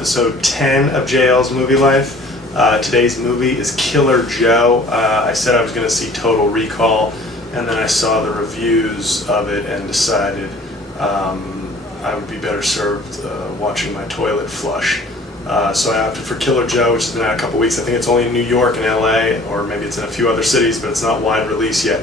episode 10 of JL's Movie Life. Today's movie is Killer Joe. I said I was going to see Total Recall, and then I saw the reviews of it and decided I would be better served watching my toilet flush. So I opted for Killer Joe, which has been out a couple weeks. I think it's only in New York and LA, or maybe it's in a few other cities, but it's not wide release yet.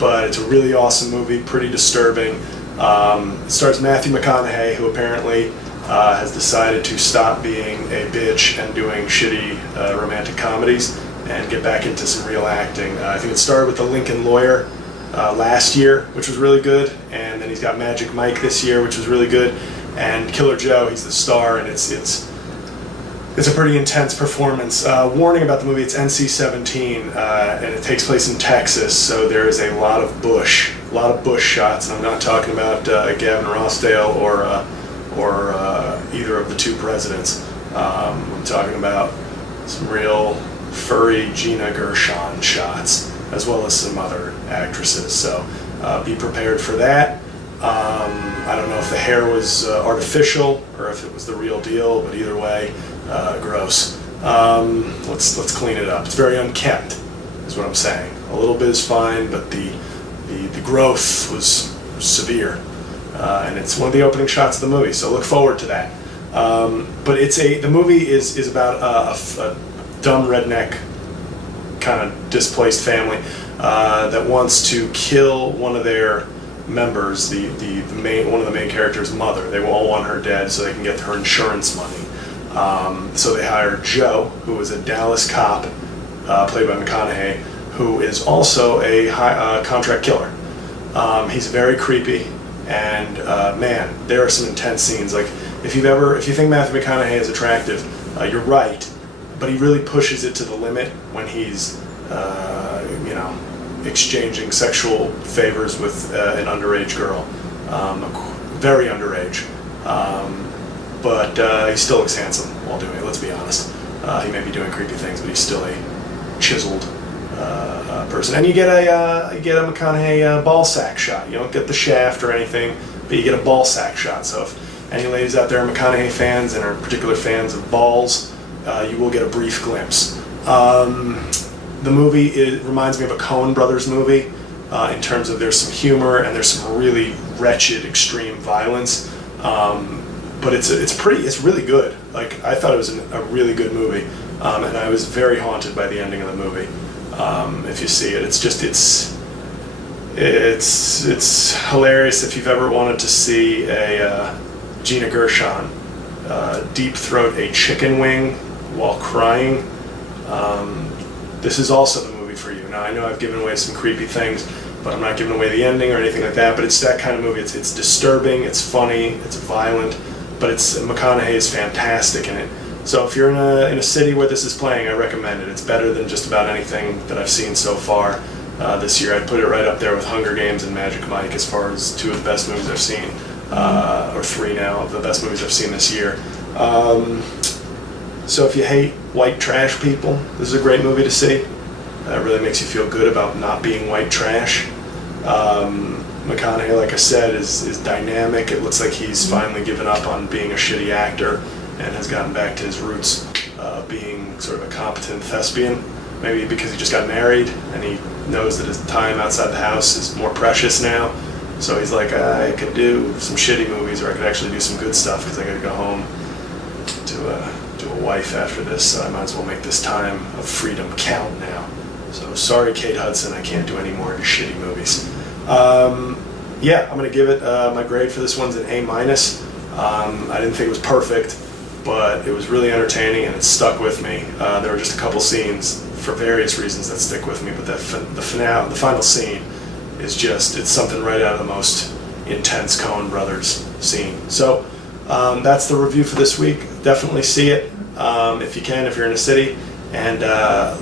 But it's a really awesome movie, pretty disturbing. It stars Matthew McConaughey, who apparently has decided to stop being a bitch and doing shitty romantic comedies and get back into some real acting. I think it started with The Lincoln Lawyer last year, which was really good, and then he's got Magic Mike this year, which was really good, and Killer Joe, he's the star, and it's a pretty intense performance. Warning about the movie, it's NC-17, and it takes place in Texas, so there is a lot of bush shots, and I'm not talking about Gavin Rossdale or either of the two presidents. I'm talking about some real furry Gina Gershon shots, as well as some other actresses, so be prepared for that. I don't know if the hair was artificial or if it was the real deal, but either way, gross. Let's clean it up. It's very unkempt, is what I'm saying. A little bit is fine, but the growth was severe, and it's one of the opening shots of the movie. So look forward to that. But the movie is about a dumb redneck kind of displaced family that wants to kill one of their members, one of the main characters' mother. They all want her dead so they can get her insurance money. So they hire Joe, who is a Dallas cop, played by McConaughey, who is also a contract killer. He's very creepy, and man, there are some intense scenes. Like if you think Matthew McConaughey is attractive, you're right, but he really pushes it to the limit when he's exchanging sexual favors with an underage girl, very underage. But he still looks handsome while doing it, let's be honest. He may be doing creepy things, but he's still a chiseled person. And you get a McConaughey ball sack shot. You don't get the shaft or anything, but you get a ball sack shot. So if any ladies out there are McConaughey fans and are particular fans of balls, you will get a brief glimpse. The movie reminds me of a Coen Brothers movie in terms of there's some humor and there's some really wretched, extreme violence. But it's really good. Like, I thought it was a really good movie, and I was very haunted by the ending of the movie. If you see it, it's hilarious. If you've ever wanted to see a Gina Gershon deep throat a chicken wing while crying, this is also the movie for you. Now, I know I've given away some creepy things, but I'm not giving away the ending or anything like that. But it's that kind of movie. It's disturbing, it's funny, it's violent, but McConaughey is fantastic in it. So if you're in a city where this is playing, I recommend it. It's better than just about anything that I've seen so far this year. I'd put it right up there with Hunger Games and Magic Mike as far as two of the best movies I've seen, or three now of the best movies I've seen this year. So if you hate white trash people, this is a great movie to see. It really makes you feel good about not being white trash. McConaughey, like I said, is dynamic. It looks like he's finally given up on being a shitty actor and has gotten back to his roots of being sort of a competent thespian. Maybe because he just got married and he knows that his time outside the house is more precious now. So he's like, I could do some shitty movies, or I could actually do some good stuff because I got to go home to a wife after this. So I might as well make this time of freedom count now. So sorry, Kate Hudson, I can't do any more shitty movies. Yeah, I'm going to give it, my grade for this one's an A-. I didn't think it was perfect, but it was really entertaining and it stuck with me. There were just a couple scenes for various reasons that stick with me, but the final scene is it's something right out of the most intense Coen Brothers scene. So that's the review for this week. Definitely see it if you can, if you're in a city. And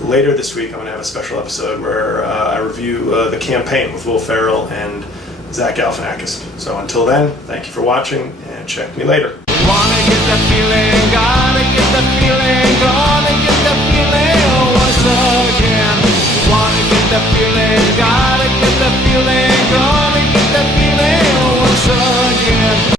later this week, I'm going to have a special episode where I review The Campaign with Will Ferrell and Zach Galifianakis. So until then, thank you for watching, and check me later. Wanna get the feeling, gotta get the feeling, gonna get the feeling once again. Wanna get the feeling, gotta get the feeling.